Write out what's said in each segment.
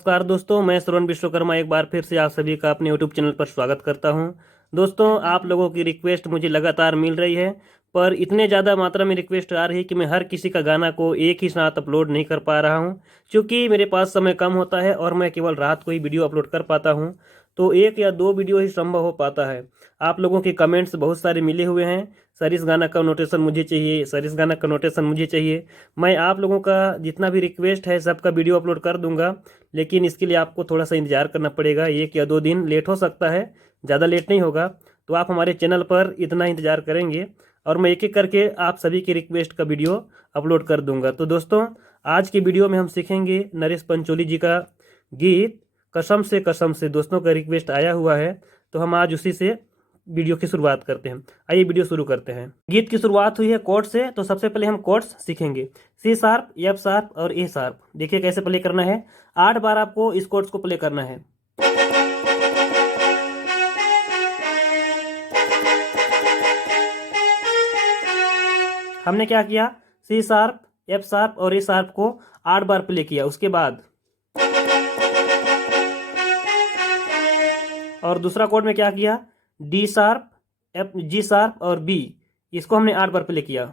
नमस्कार दोस्तों, मैं श्रवण विश्वकर्मा एक बार फिर से आप सभी का अपने यूट्यूब चैनल पर स्वागत करता हूं। दोस्तों, आप लोगों की रिक्वेस्ट मुझे लगातार मिल रही है, पर इतने ज़्यादा मात्रा में रिक्वेस्ट आ रही है कि मैं हर किसी का गाना को एक ही साथ अपलोड नहीं कर पा रहा हूं, क्योंकि मेरे पास समय कम होता है और मैं केवल रात को ही वीडियो अपलोड कर पाता हूं। तो एक या दो वीडियो ही संभव हो पाता है। आप लोगों के कमेंट्स बहुत सारे मिले हुए हैं, सर इस गाना का नोटेशन मुझे चाहिए, सर इस गाना का नोटेशन मुझे चाहिए। मैं आप लोगों का जितना भी रिक्वेस्ट है सबका वीडियो अपलोड कर दूंगा, लेकिन इसके लिए आपको थोड़ा सा इंतजार करना पड़ेगा। एक या दो दिन लेट हो सकता है, ज़्यादा लेट नहीं होगा। तो आप हमारे चैनल पर इतना इंतजार करेंगे और मैं एक एक करके आप सभी की रिक्वेस्ट का वीडियो अपलोड कर दूंगा। तो दोस्तों, आज की वीडियो में हम सीखेंगे नरेश पंचोली जी का गीत कसम से। दोस्तों का रिक्वेस्ट आया हुआ है, तो हम आज उसी से वीडियो की शुरुआत करते हैं। आइए वीडियो शुरू करते हैं। गीत की शुरुआत हुई है कोर्ड से, तो सबसे पहले हम कोर्ड्स सीखेंगे। सी शार्प, एफ शार्प और ए शार्प। देखिए कैसे प्ले करना है। 8 बार आपको इस कोर्ड्स को प्ले करना है। हमने क्या किया, सी शार्प, एफ शार्प और ए शार्प को 8 बार प्ले किया। उसके बाद और दूसरा कोड में क्या किया, D sharp, F, G sharp और बी, इसको हमने 8 बार प्ले किया।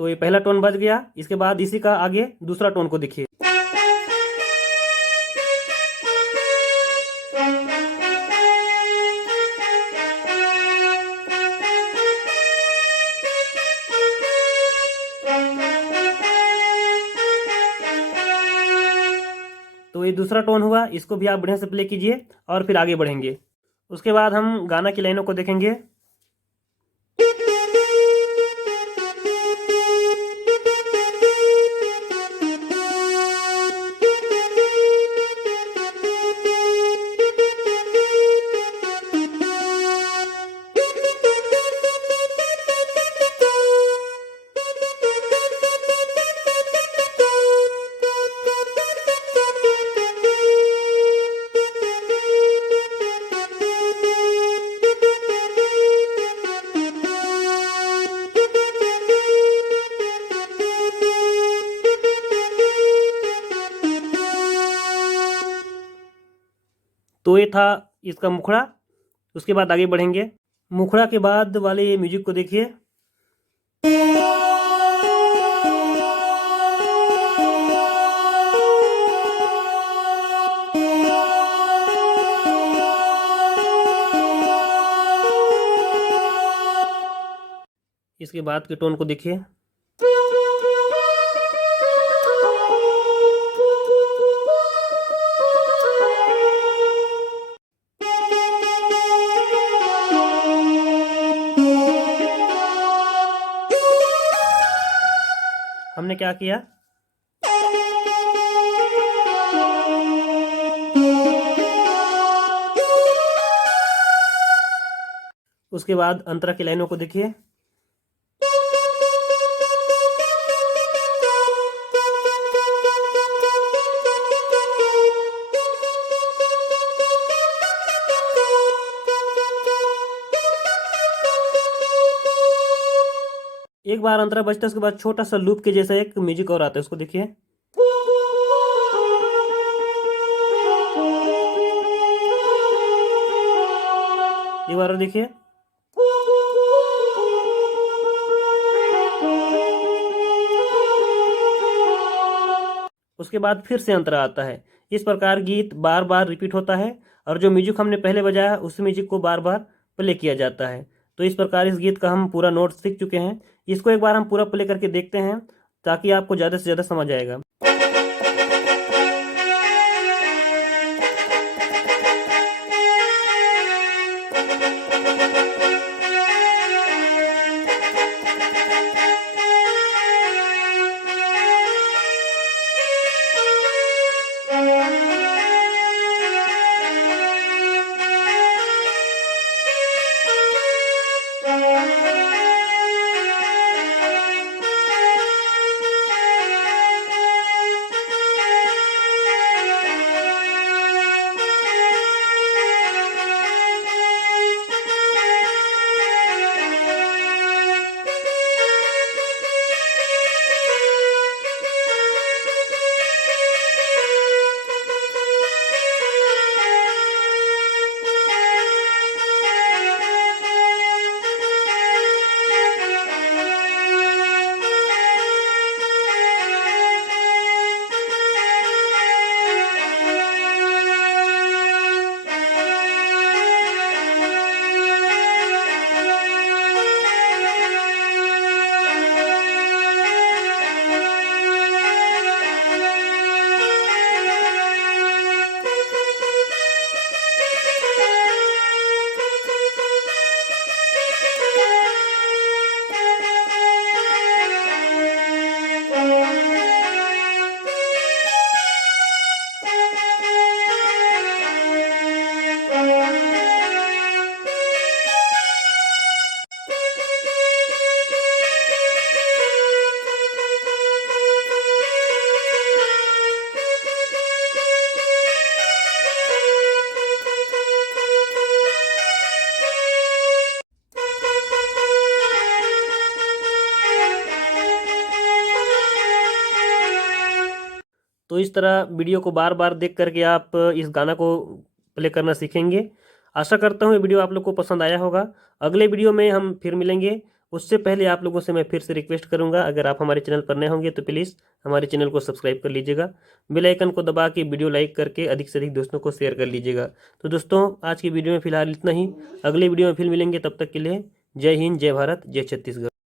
तो ये पहला टोन बज गया। इसके बाद इसी का आगे दूसरा टोन को देखिए। तो ये दूसरा टोन हुआ, इसको भी आप बढ़िया से प्ले कीजिए और फिर आगे बढ़ेंगे। उसके बाद हम गाना की लाइनों को देखेंगे। तो ये था इसका मुखड़ा। उसके बाद आगे बढ़ेंगे। मुखड़ा के बाद वाले म्यूजिक को देखिए। इसके बाद के टोन को देखिए। हमने क्या किया, उसके बाद अंतरा की लाइनों को देखिए। एक बार अंतरा बजता है, उसके बाद छोटा सा लूप के जैसा एक म्यूजिक और आता है, उसको देखिए। एक बार और देखिए। उसके बाद फिर से अंतरा आता है। इस प्रकार गीत बार बार रिपीट होता है और जो म्यूजिक हमने पहले बजाया उस म्यूजिक को बार बार प्ले किया जाता है। तो इस प्रकार इस गीत का हम पूरा नोट सीख चुके हैं। इसको एक बार हम पूरा प्ले करके देखते हैं, ताकि आपको ज़्यादा से ज़्यादा समझ आएगा। तो इस तरह वीडियो को बार बार देख करके आप इस गाना को प्ले करना सीखेंगे। आशा करता हूँ ये वीडियो आप लोग को पसंद आया होगा। अगले वीडियो में हम फिर मिलेंगे। उससे पहले आप लोगों से मैं फिर से रिक्वेस्ट करूंगा, अगर आप हमारे चैनल पर नए होंगे तो प्लीज़ हमारे चैनल को सब्सक्राइब कर लीजिएगा। बेल आइकन को दबा के वीडियो लाइक करके अधिक से अधिक दोस्तों को शेयर कर लीजिएगा। तो दोस्तों आज की वीडियो में फिलहाल इतना ही। अगले वीडियो में फिर मिलेंगे, तब तक के लिए जय हिंद, जय भारत, जय छत्तीसगढ़।